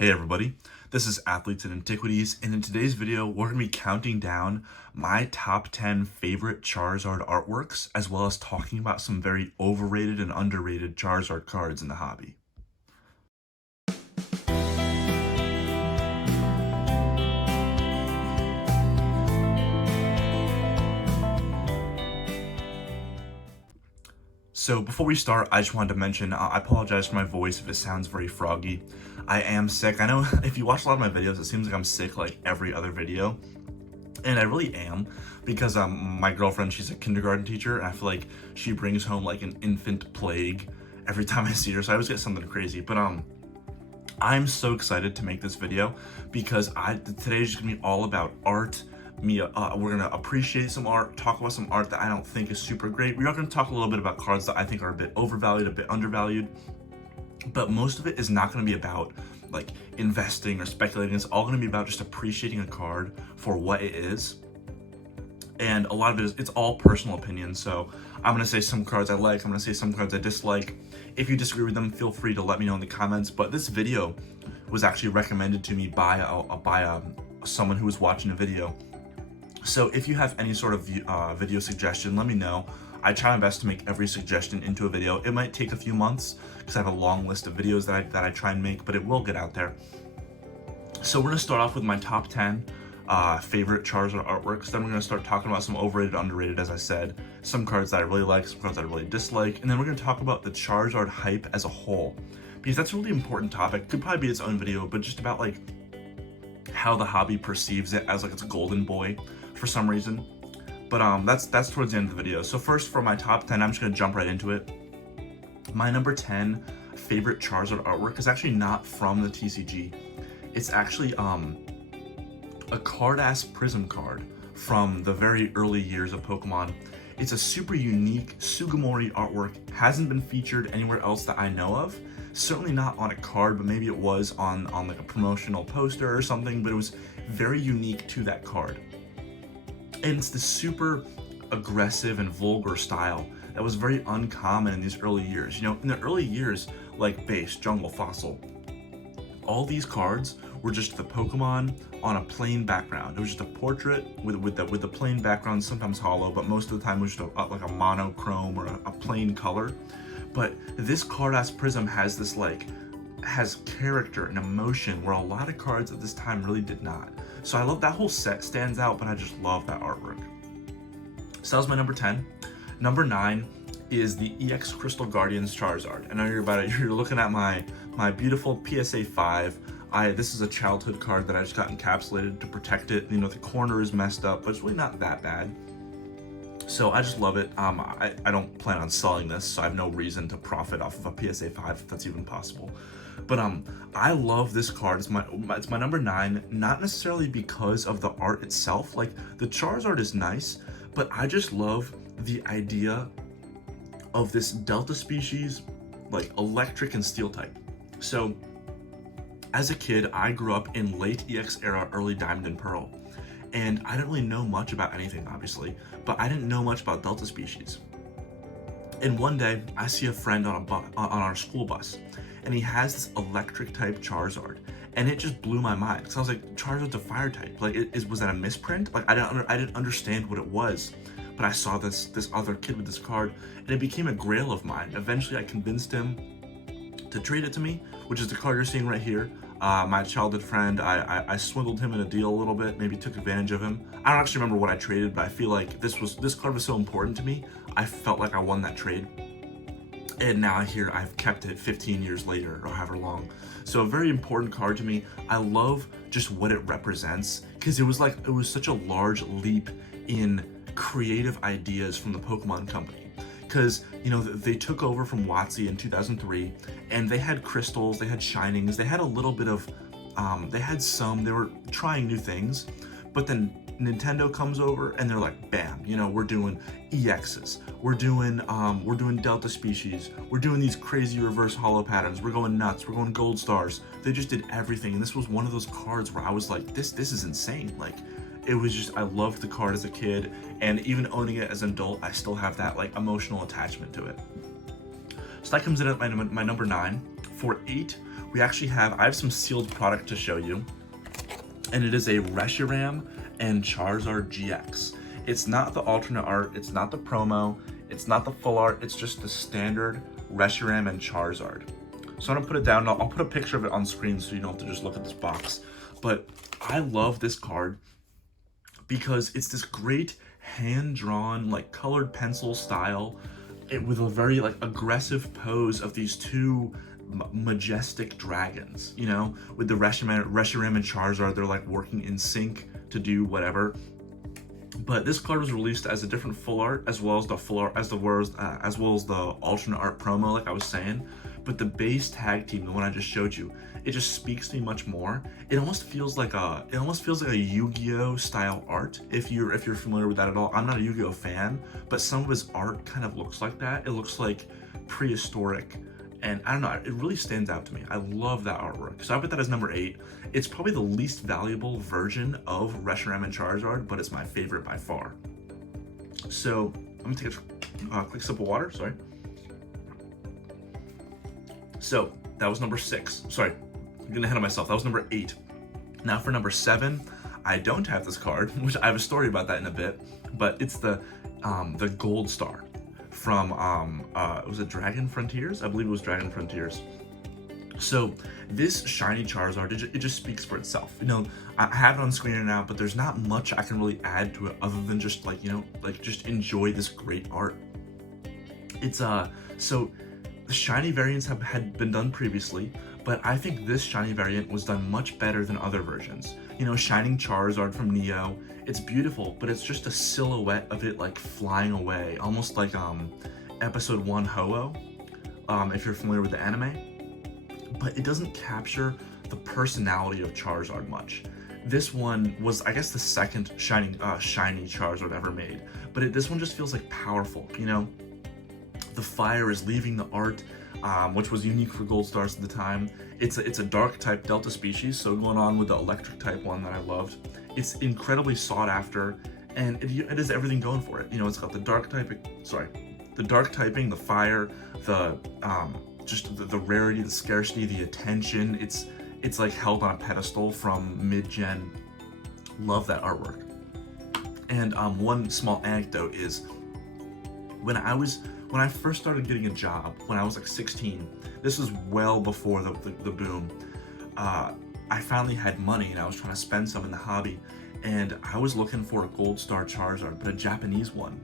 Hey everybody, this is Athletes and Antiquities, and in today's video, we're going to be counting down my top 10 favorite Charizard artworks, as well as talking about some very overrated and underrated Charizard cards in the hobby. So before we start, I just wanted to mention, I apologize for my voice if it sounds very froggy. I am sick. I know if you watch a lot of my videos, it seems like I'm sick like every other video. And I really am, because my girlfriend, she's a kindergarten teacher, and I feel like she brings home like an infant plague every time I see her, so I always get something crazy. But I'm so excited to make this video because today is just gonna be all about art. We're gonna appreciate some art, talk about some art that I don't think is super great. We are gonna talk a little bit about cards that I think are a bit overvalued, a bit undervalued, but most of it is not gonna be about like investing or speculating. It's all gonna be about just appreciating a card for what it is. And a lot of it's all personal opinion. So I'm gonna say some cards I like, I'm gonna say some cards I dislike. If you disagree with them, feel free to let me know in the comments. But this video was actually recommended to me by someone who was watching a video. So if you have any sort of video suggestion, let me know. I try my best to make every suggestion into a video. It might take a few months because I have a long list of videos that I try and make, but it will get out there. So we're gonna start off with my top 10 favorite Charizard artworks. Then we're gonna start talking about some overrated, underrated, as I said, some cards that I really like, some cards that I really dislike, and then we're gonna talk about the Charizard hype as a whole, because that's a really important topic. Could probably be its own video, but just about like how the hobby perceives it as like it's a golden boy for some reason. But that's towards the end of the video. So first, for my top 10, I'm just gonna jump right into it. My number 10 favorite Charizard artwork is actually not from the TCG. It's actually a Carddass Prism card from the very early years of Pokemon. It's a super unique Sugimori artwork, hasn't been featured anywhere else that I know of. Certainly not on a card, but maybe it was on like a promotional poster or something, but it was very unique to that card. And it's the super aggressive and vulgar style that was very uncommon in these early years. You know, in the early years, like Base, Jungle, Fossil, all these cards were just the Pokemon on a plain background. It was just a portrait with the plain background, sometimes hollow, but most of the time it was just like a monochrome or a plain color. But this Carddass Prism has this has character and emotion where a lot of cards at this time really did not. So I love that whole set, stands out, but I just love that artwork. So that was my number 10. Number 9 is the EX Crystal Guardians Charizard. I know you're looking at my beautiful PSA 5. This is a childhood card that I just got encapsulated to protect it. You know, the corner is messed up, but it's really not that bad. So I just love it. I don't plan on selling this, so I have no reason to profit off of a PSA 5 if that's even possible. But I love this card. It's my number 9, not necessarily because of the art itself. Like, the Charizard is nice, but I just love the idea of this Delta species, like electric and steel type. So as a kid, I grew up in late EX era, early Diamond and Pearl. And I didn't really know much about anything, obviously, but I didn't know much about Delta species. And one day, I see a friend on our school bus, and he has this electric type Charizard, and it just blew my mind. Because I was like, Charizard's a fire type. Like, was that a misprint? Like, I didn't understand what it was. But I saw this other kid with this card, and it became a grail of mine. Eventually, I convinced him to trade it to me, which is the card you're seeing right here. My childhood friend, I swindled him in a deal a little bit, maybe took advantage of him. I don't actually remember what I traded, but I feel like this card was so important to me, I felt like I won that trade. And now I've kept it 15 years later, or however long. So a very important card to me. I love just what it represents, because it was such a large leap in creative ideas from the Pokemon Company. Because, you know, they took over from WotC in 2003, and they had crystals, they had shinings, they had a little bit of, they were trying new things, but then Nintendo comes over and they're like, bam, you know, we're doing EXs, we're doing Delta species, we're doing these crazy reverse holo patterns, we're going nuts, we're going gold stars. They just did everything, and this was one of those cards where I was like, this is insane. Like, it was just, I loved the card as a kid, and even owning it as an adult, I still have that like emotional attachment to it. So that comes in at my number 9. For 8, I have some sealed product to show you, and it is a Reshiram and Charizard GX. It's not the alternate art, it's not the promo, it's not the full art, it's just the standard Reshiram and Charizard. So I'm gonna put it down, I'll put a picture of it on screen so you don't have to just look at this box. But I love this card because it's this great hand-drawn, like colored pencil style, with a very like aggressive pose of these two majestic dragons, you know, with the Reshiram and Charizard, they're like working in sync to do whatever. But this card was released as a different full art, as well as the full art, as well as the alternate art promo, like I was saying. But the base tag team, the one I just showed you, it just speaks to me much more. It almost feels like a Yu-Gi-Oh style art. If you're familiar with that at all, I'm not a Yu-Gi-Oh fan, but some of his art kind of looks like that. It looks like prehistoric. And I don't know, it really stands out to me. I love that artwork. So I put that as number 8. It's probably the least valuable version of Reshiram and Charizard, but it's my favorite by far. So I'm gonna take a quick sip of water, sorry. So that was number 6. Sorry, I'm getting ahead of myself. That was number 8. Now for number 7, I don't have this card, which I have a story about that in a bit, but it's the Gold Star from was it Dragon Frontiers? I believe it was Dragon Frontiers. So this shiny Charizard, it just speaks for itself. You know, I have it on screen now, but there's not much I can really add to it other than just like, you know, like just enjoy this great art. It's so the shiny variants had been done previously, but I think this shiny variant was done much better than other versions. You know, Shining Charizard from Neo, it's beautiful, but it's just a silhouette of it like flying away, almost like episode 1 Ho-Oh, if you're familiar with the anime. But it doesn't capture the personality of Charizard much. This one was, I guess, the second shiny Charizard ever made, but this one just feels like powerful, you know? The fire is leaving the art, which was unique for Gold Stars at the time. It's a dark type Delta species, so going on with the electric type one that I loved. It's incredibly sought after, and it has everything going for it. You know, it's got the dark typing, the fire, just the rarity, the scarcity, the attention. It's like held on a pedestal from mid-gen. Love that artwork. And one small anecdote is when I first started getting a job, when I was like 16, this was well before the boom, I finally had money and I was trying to spend some in the hobby, and I was looking for a Gold Star Charizard, but a Japanese one.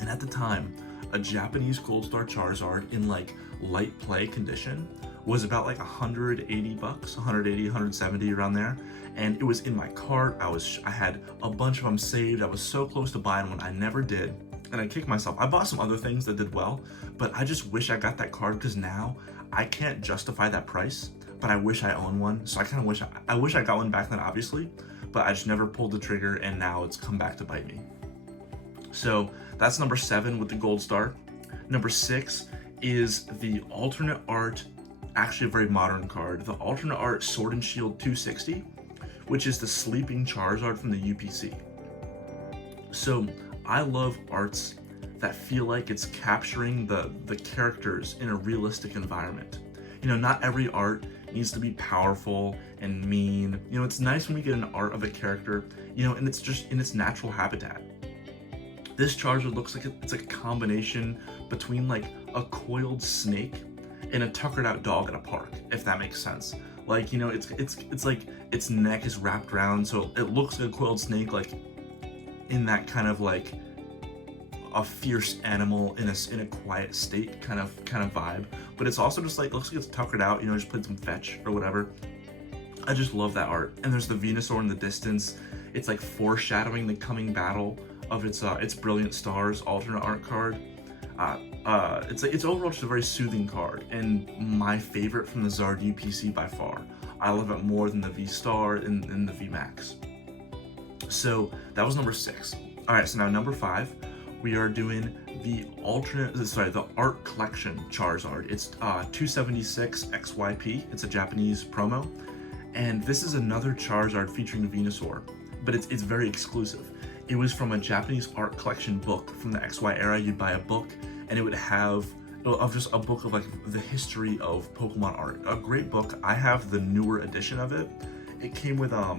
And at the time, a Japanese Gold Star Charizard in like light play condition was about like $180, 180, 170 around there. And it was in my cart. I had a bunch of them saved. I was so close to buying one. I never did. And I kicked myself. I bought some other things that did well, but I just wish I got that card because now I can't justify that price, but I wish I owned one. So I kind of wish I got one back then, obviously, but I just never pulled the trigger, and now it's come back to bite me. So that's number 7 with the Gold Star. Number 6 is the alternate art, actually a very modern card, the alternate art Sword and Shield 260, which is the sleeping Charizard from the UPC. So I love arts that feel like it's capturing the characters in a realistic environment. You know, not every art needs to be powerful and mean. You know, it's nice when we get an art of a character, you know, and it's just in its natural habitat. This Charizard looks like it's like a combination between like a coiled snake and a tuckered out dog at a park, if that makes sense. Like, you know, it's like its neck is wrapped around, so it looks like a coiled snake, like in that kind of like a fierce animal in a quiet state kind of vibe, but it's also just like, looks like it's tuckered out, you know, just played some fetch or whatever. I just love that art. And there's the Venusaur in the distance. It's like foreshadowing the coming battle of its Brilliant Stars alternate art card. It's overall just a very soothing card, and my favorite from the Zard UPC by far. I love it more than the V-Star and the V-Max. So that was number 6. All right, so now number 5, we are doing the art collection Charizard. It's 276 XYP. It's a Japanese promo, and this is another Charizard featuring Venusaur, but it's very exclusive. It was from a Japanese art collection book from the XY era. You'd buy a book, and it would have of just a book of like the history of Pokemon art. A great book. I have the newer edition of it. It came with a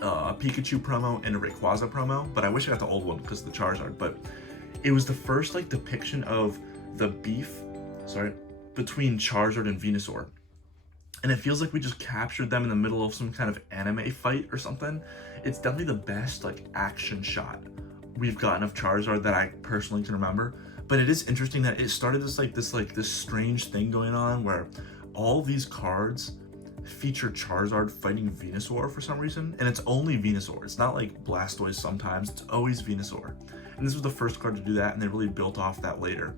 Pikachu promo and a Rayquaza promo, but I wish I got the old one because of the Charizard. But it was the first like depiction of the beef, between Charizard and Venusaur. And it feels like we just captured them in the middle of some kind of anime fight or something. It's definitely the best like action shot we've gotten of Charizard that I personally can remember. But it is interesting that it started this strange thing going on where all these cards feature Charizard fighting Venusaur for some reason, and it's only Venusaur. It's not like Blastoise sometimes, it's always Venusaur. And this was the first card to do that, and they really built off that later.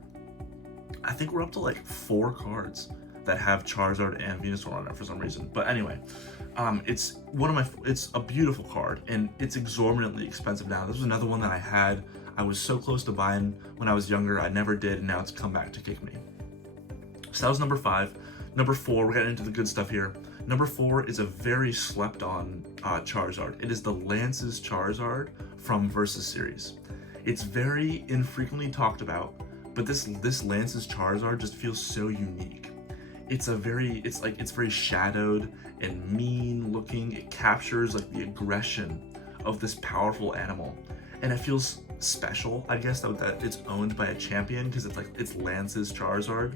I think we're up to like 4 cards that have Charizard and Venusaur on it for some reason. But anyway, it's a beautiful card, and it's exorbitantly expensive now. This was another one that I had. I was so close to buying when I was younger. I never did, and now it's come back to kick me. So that was number 5. Number 4, we're getting into the good stuff here. Number 4 is a very slept on Charizard. It is the Lance's Charizard from Versus series. It's very infrequently talked about, but this Lance's Charizard just feels so unique. It's very shadowed and mean looking. It captures like the aggression of this powerful animal, and it feels special, I guess, that it's owned by a champion, because it's Lance's Charizard,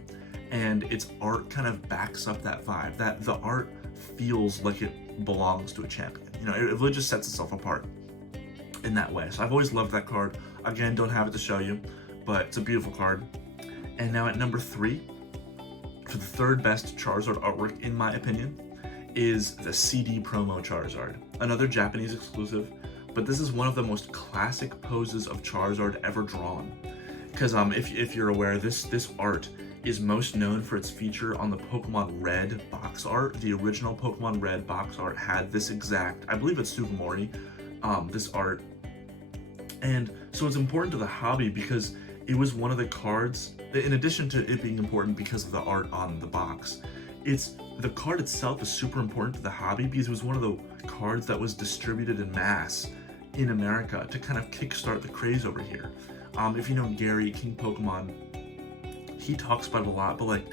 and its art kind of backs up that vibe. That the art feels like it belongs to a champion. You know, it really just sets itself apart in that way. So I've always loved that card. Again, don't have it to show you, but it's a beautiful card. And now at number 3, for the third best Charizard artwork in my opinion, is the CD promo Charizard. Another Japanese exclusive, but this is one of the most classic poses of Charizard ever drawn. Because if you're aware, this art is most known for its feature on the Pokemon Red box art. The original Pokemon Red box art had this exact, I believe it's Sugimori, this art. And so it's important to the hobby because it was one of the cards, in addition to it being important because of the art on the box, the card itself is super important to the hobby because it was one of the cards that was distributed in mass in America to kind of kickstart the craze over here. If you know Gary, King Pokemon, he talks about it a lot, but like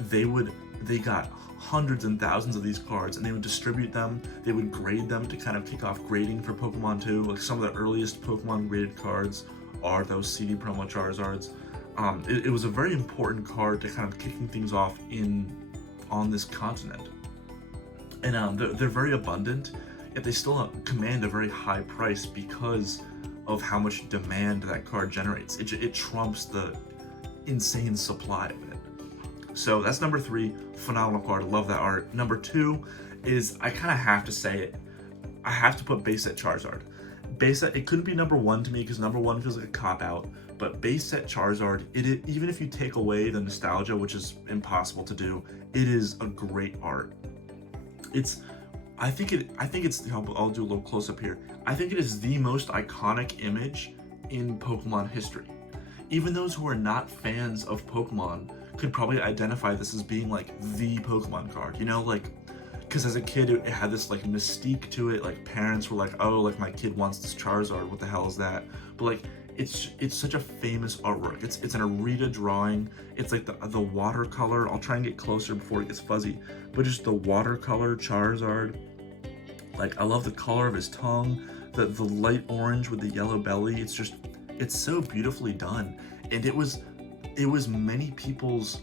they got hundreds and thousands of these cards, and they would distribute them. They would grade them to kind of kick off grading for Pokemon 2. Like some of the earliest Pokemon graded cards are those CD promo Charizards. It was a very important card to kind of kicking things off on this continent. And they're very abundant, yet they still command a very high price because of how much demand that card generates. It trumps the insane supply of it. So that's number 3, phenomenal card, love that art. Number 2 is, I kind of have to say it, I have to put base set Charizard. Base set, it couldn't be number 1 to me because number 1 feels like a cop-out, but base set Charizard, even if you take away the nostalgia, which is impossible to do, it is a great art. I'll do a little close up here. I think it is the most iconic image in Pokemon history. Even those who are not fans of Pokemon could probably identify this as being like the Pokemon card, you know, like, because as a kid it had this like mystique to it. Like parents were like, oh, like my kid wants this Charizard, what the hell is that? But like it's such a famous artwork. It's an Arita drawing. It's like the watercolor. I'll try and get closer before it gets fuzzy, but just the watercolor Charizard. Like I love the color of his tongue, the light orange with the yellow belly. It's so beautifully done, and it was many people's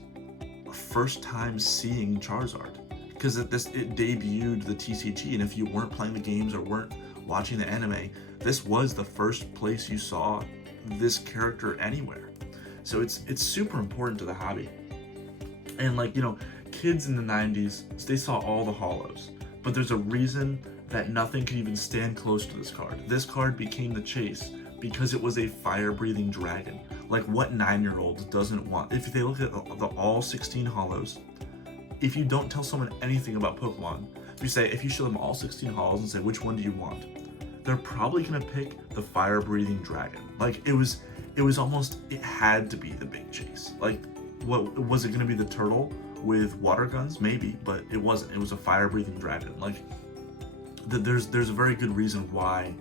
first time seeing Charizard, because it debuted the TCG, and if you weren't playing the games or weren't watching the anime, this was the first place you saw this character anywhere. So it's super important to the hobby. And like, you know, kids in the 90s, they saw all the holos, but there's a reason that nothing could even stand close to this card. This card became the chase because it was a fire-breathing dragon. Like, what 9-year-old doesn't want? If they look at the all 16 holos, if you don't tell someone anything about Pokemon, if you show them all 16 holos and say, which one do you want? They're probably gonna pick the fire-breathing dragon. Like, it had to be the big chase. Like, what was it gonna be, the turtle with water guns? Maybe, but it wasn't. It was a fire-breathing dragon. Like, there's a very good reason why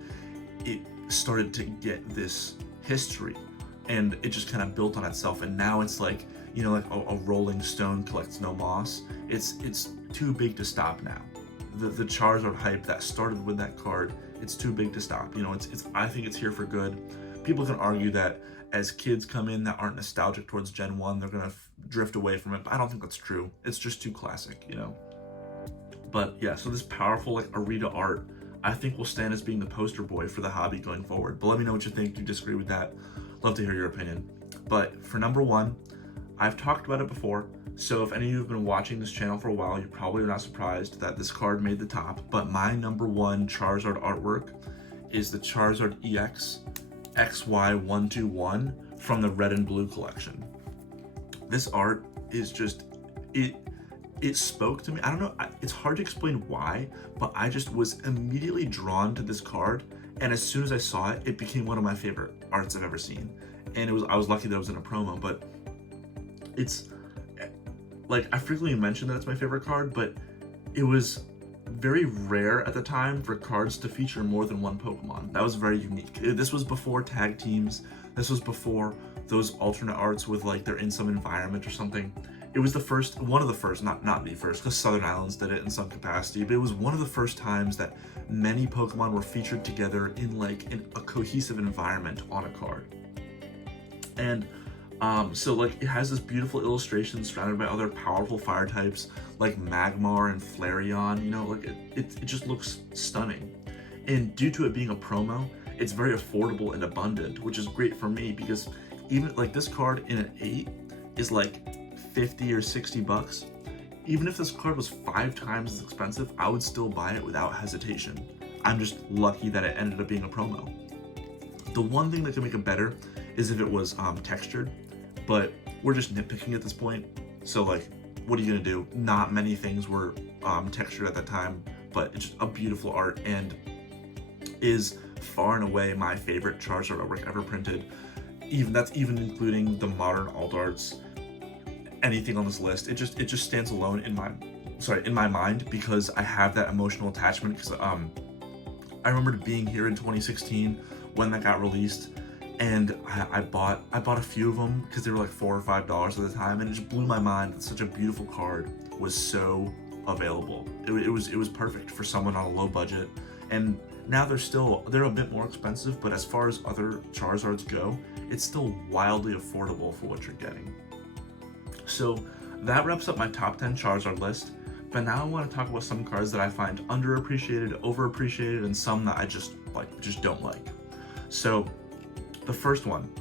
it started to get this history and it just kind of built on itself, and now it's like, you know, like a rolling stone collects no moss. It's too big to stop now. The Charizard hype that started with that card, it's too big to stop. You know, it's I think it's here for good. People can argue that as kids come in that aren't nostalgic towards Gen 1, they're gonna drift away from it, but I don't think that's true. It's just too classic, you know. But yeah, so this powerful like Arita art, I think will stand as being the poster boy for the hobby going forward. But let me know what you think. Do you disagree with that? Love to hear your opinion. But for number one, I've talked about it before, so if any of you have been watching this channel for a while, you probably are not surprised that this card made the top. But my number one Charizard artwork is the Charizard EX XY121 from the Red and Blue collection. This art is just, it spoke to me. I don't know, it's hard to explain why, but I just was immediately drawn to this card, and as soon as I saw it, it became one of my favorite arts I've ever seen. And I was lucky that it was in a promo, but it's like, I frequently mention that it's my favorite card, but it was very rare at the time for cards to feature more than one Pokemon. That was very unique. This was before tag teams. This was before those alternate arts with like they're in some environment or something. It was the first, one of the first, not the first, because Southern Islands did it in some capacity, but it was one of the first times that many Pokemon were featured together in like a cohesive environment on a card. And so like it has this beautiful illustration surrounded by other powerful fire types like Magmar and Flareon, you know, like it just looks stunning. And due to it being a promo, it's very affordable and abundant, which is great for me because even like this card in an 8 is like 50 or 60 bucks. Even if this card was 5 times as expensive, I would still buy it without hesitation. I'm just lucky that it ended up being a promo. The one thing that could make it better is if it was textured, but we're just nitpicking at this point. So like, what are you gonna do? Not many things were textured at that time, but it's just a beautiful art and is far and away my favorite Charizard artwork ever printed. That's even including the modern alt arts. Anything on this list, it just stands alone in my mind because I have that emotional attachment. Because I remember being here in 2016 when that got released, and I bought a few of them because they were like $4 or $5 at the time, and it just blew my mind that such a beautiful card was so available. It was perfect for someone on a low budget, and now they're a bit more expensive, but as far as other Charizards go, it's still wildly affordable for what you're getting. So that wraps up my top 10 Charizard list, but now I want to talk about some cards that I find underappreciated, overappreciated, and some that I just don't like. So the first one,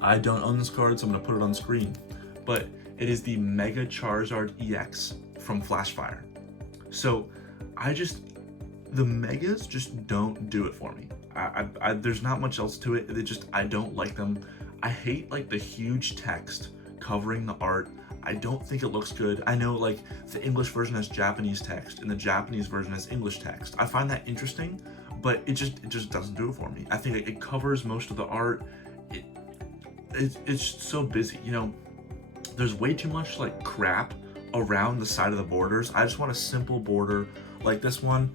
I don't own this card, so I'm going to put it on screen, but it is the Mega Charizard EX from Flashfire. So the Megas just don't do it for me. There's not much else to it. I don't like them. I hate like the huge text covering the art. I don't think it looks good. I know like the English version has Japanese text and the Japanese version has English text. I find that interesting, but it just doesn't do it for me. I think it covers most of the art. It's so busy, you know. There's way too much like crap around the side of the borders. I just want a simple border like this one.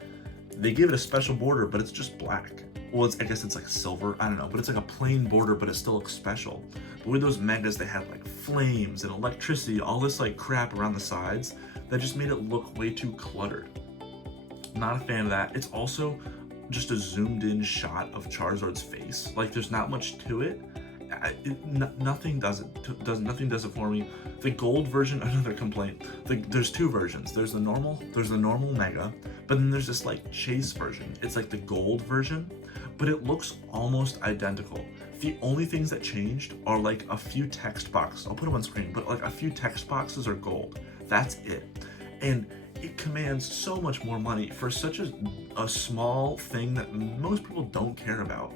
They give it a special border, but it's just black. Well, I guess it's like silver, I don't know, but it's like a plain border, but it still looks special. But with those Megas, they had like flames and electricity, all this like crap around the sides that just made it look way too cluttered. Not a fan of that. It's also just a zoomed in shot of Charizard's face. Like there's not much to it. Nothing does it for me. The gold version, another complaint. There's two versions. There's the normal Mega, but then there's this like chase version. It's like the gold version, but it looks almost identical. The only things that changed are like a few text boxes. I'll put them on screen, but like a few text boxes are gold. That's it. And it commands so much more money for such a small thing that most people don't care about.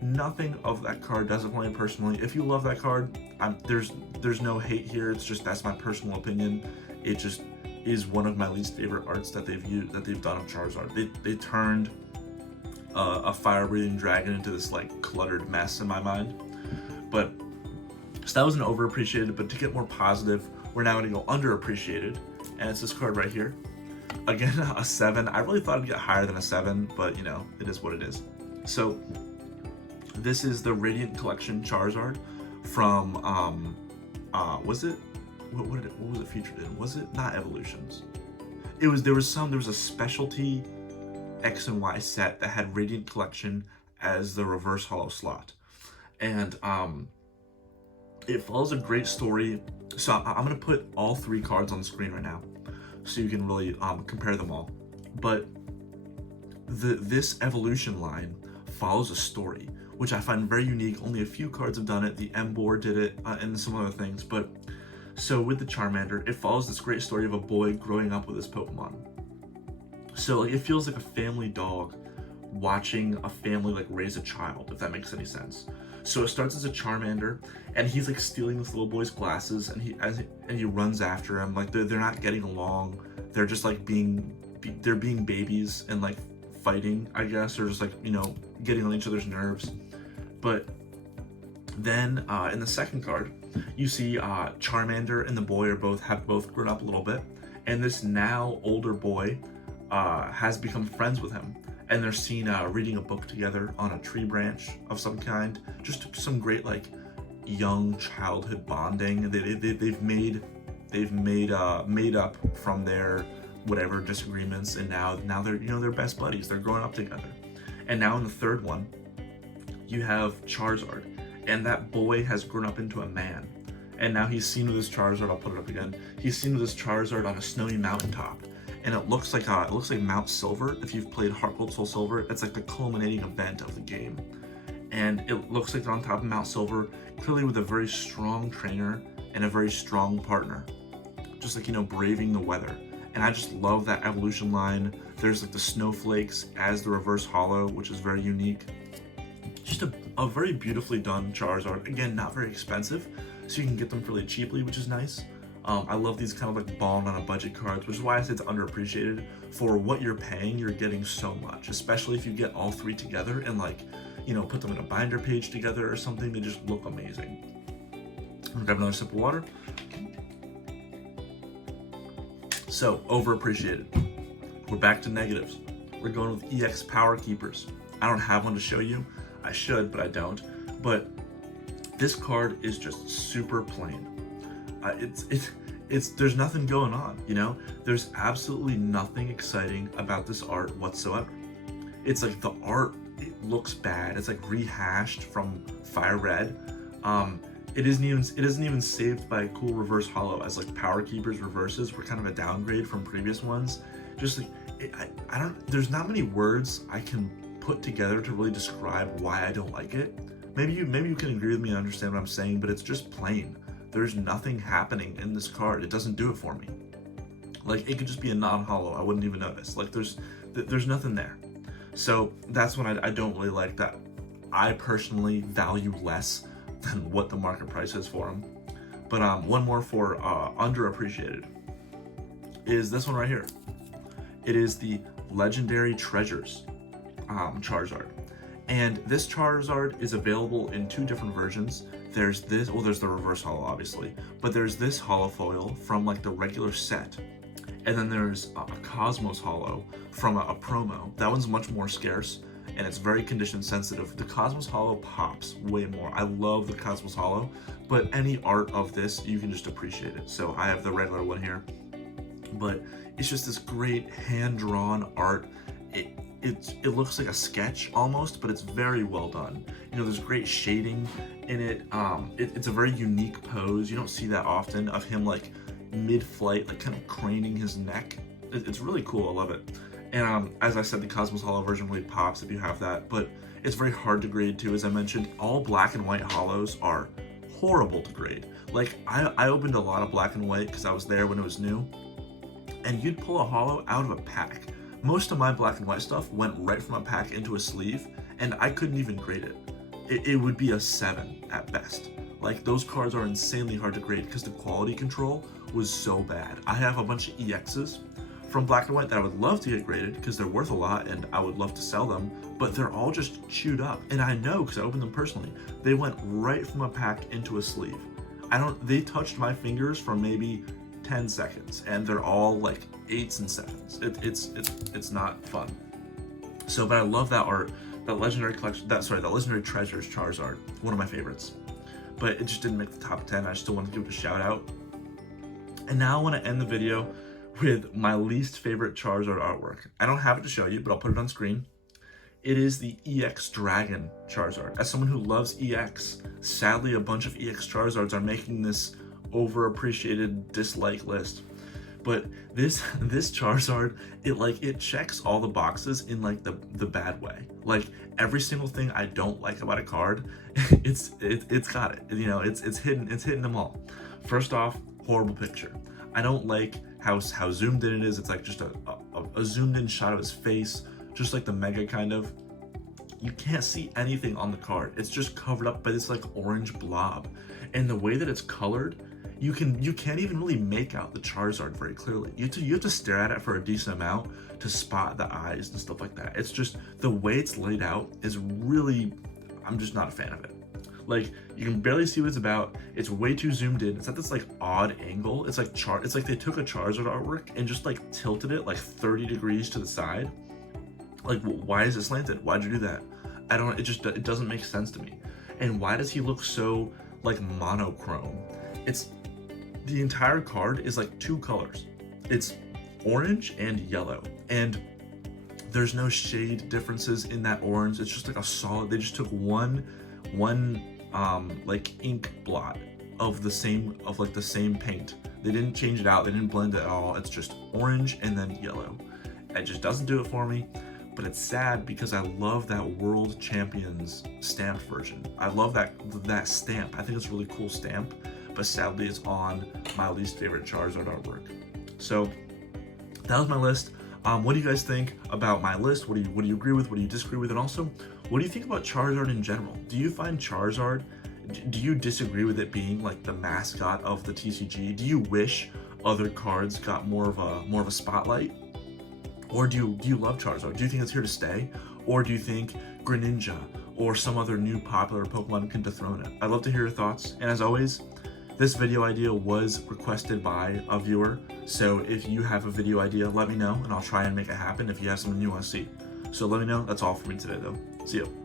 Nothing of that card does it for me personally. If you love that card, there's no hate here. It's just, that's my personal opinion. It just is one of my least favorite arts that they've done of Charizard. They turned a fire-breathing dragon into this like cluttered mess in my mind. But so that was an overappreciated. But to get more positive, we're now going to go underappreciated, and it's this card right here. Again, a 7. I really thought it'd get higher than a 7, but you know, it is what it is. So This is the Radiant Collection Charizard from, was it, what was it featured in? Was it not Evolutions? There was a specialty X and Y set that had Radiant Collection as the reverse holo slot. And it follows a great story. So I'm gonna put all 3 cards on the screen right now so you can really compare them all. But this evolution line follows a story, which I find very unique. Only a few cards have done it. The Emboar did it, and some other things. But so with the Charmander, it follows this great story of a boy growing up with his Pokemon. So like, it feels like a family dog watching a family like raise a child, if that makes any sense. So it starts as a Charmander, and he's like stealing this little boy's glasses, and he runs after him. Like they're not getting along. They're just like being babies and like fighting, I guess, or just like, you know, getting on each other's nerves. But then in the second card, you see Charmander and the boy have both grown up a little bit, and this now older boy has become friends with him, and they're seen reading a book together on a tree branch of some kind. Just some great like young childhood bonding. They've made up from their whatever disagreements, and now they're, you know, they're best buddies. They're growing up together. And now in the third one, you have Charizard, and that boy has grown up into a man, and now he's seen with his Charizard. I'll put it up again. He's seen with his Charizard on a snowy mountaintop, and it looks like Mount Silver. If you've played Heart Gold Soul Silver, it's like the culminating event of the game, and it looks like they're on top of Mount Silver, clearly with a very strong trainer and a very strong partner, just like, you know, braving the weather. And I just love that evolution line. There's like the snowflakes as the reverse holo, which is very unique. Just a very beautifully done Charizard. Again, not very expensive, so you can get them fairly cheaply, which is nice. I love these kind of like balling on a budget cards, which is why I say it's underappreciated. For what you're paying, you're getting so much, especially if you get all 3 together and like, you know, put them in a binder page together or something. They just look amazing. I'm gonna grab another sip of water. So, overappreciated. We're back to negatives. We're going with EX Power Keepers. I don't have one to show you. I should, but I don't. But this card is just super plain. There's nothing going on, you know? There's absolutely nothing exciting about this art whatsoever. It's like the art, it looks bad. It's like rehashed from Fire Red. It isn't even saved by a cool reverse holo, as like Power Keepers reverses were kind of a downgrade from previous ones. Just like, there's not many words I can put together to really describe why I don't like it. Maybe you can agree with me and understand what I'm saying, but it's just plain. There's nothing happening in this card. It doesn't do it for me. Like, it could just be a non-holo. I wouldn't even notice. Like, there's nothing there. So that's when I don't really like that. I personally value less than what the market price is for them. But one more for underappreciated is this one right here. It is the Legendary Treasures Charizard. And this Charizard is available in 2 different versions. There's this, well, there's the reverse holo, obviously, but there's this holo foil from like the regular set. And then there's a Cosmos holo from a promo. That one's much more scarce, and it's very condition sensitive. The Cosmos holo pops way more. I love the Cosmos holo, but any art of this, you can just appreciate it. So I have the regular one here, but it's just this great hand-drawn art. It looks like a sketch almost, but it's very well done. You know, there's great shading in it. It's a very unique pose. You don't see that often of him like mid-flight, like kind of craning his neck. It's really cool. I love it. And as I said, the Cosmos holo version really pops if you have that, but it's very hard to grade too. As I mentioned, all black and white holos are horrible to grade. Like, I opened a lot of black and white because I was there when it was new, and you'd pull a holo out of a pack. Most of my black and white stuff went right from a pack into a sleeve, and I couldn't even grade it. It would be a 7 at best. Like, those cards are insanely hard to grade because the quality control was so bad. I have a bunch of EXs from black and white that I would love to get graded because they're worth a lot and I would love to sell them, but they're all just chewed up. And I know because I opened them personally. They went right from a pack into a sleeve. They touched my fingers for maybe 10 seconds, and they're all like 8s and 7s. It's not fun. So, but I love that art. the legendary collection, the legendary treasures Charizard, one of my favorites. But it just didn't make the top 10. I still want to give it a shout out. And now I want to end the video with my least favorite Charizard artwork. I don't have it to show you, but I'll put it on screen. It is the EX Dragon Charizard. As someone who loves EX, sadly a bunch of EX Charizards are making this overappreciated dislike list. But this Charizard, it checks all the boxes in like the bad way. Like every single thing I don't like about a card, it's got it. You know, it's hitting them all. First off, horrible picture. I don't like how zoomed in it is. It's like just a zoomed in shot of his face, just like the Mega kind of. You can't see anything on the card. It's just covered up by this like orange blob. And the way that it's colored, you can't even really make out the Charizard very clearly. You have to stare at it for a decent amount to spot the eyes and stuff like that. It's just the way it's laid out is really, I'm just not a fan of it. Like you can barely see what it's about. It's way too zoomed in. It's at this like odd angle. It's like they took a Charizard artwork and just like tilted it like 30 degrees to the side. Like why is it slanted? Why'd you do that? I don't. It doesn't make sense to me. And why does he look so like monochrome? The entire card is like two colors. It's orange and yellow, and there's no shade differences in that orange. It's just like a solid. They just took one like ink blot of the same paint. They didn't change it out. They didn't blend it at all. It's just orange and then yellow. It just doesn't do it for me. But it's sad because I love that World Champions stamped version. I love that stamp. I think it's a really cool stamp. But sadly it's on my least favorite Charizard artwork. So that was my list. What do you guys think about my list? What do you agree with? What do you disagree with? And also, what do you think about Charizard in general? Do you find Charizard, do you disagree with it being like the mascot of the TCG? Do you wish other cards got more of a spotlight? Or do you love Charizard? Do you think it's here to stay? Or do you think Greninja or some other new popular Pokemon can dethrone it? I'd love to hear your thoughts. And as always, this video idea was requested by a viewer, so if you have a video idea, let me know, and I'll try and make it happen if you have something you want to see. So let me know. That's all for me today, though. See you.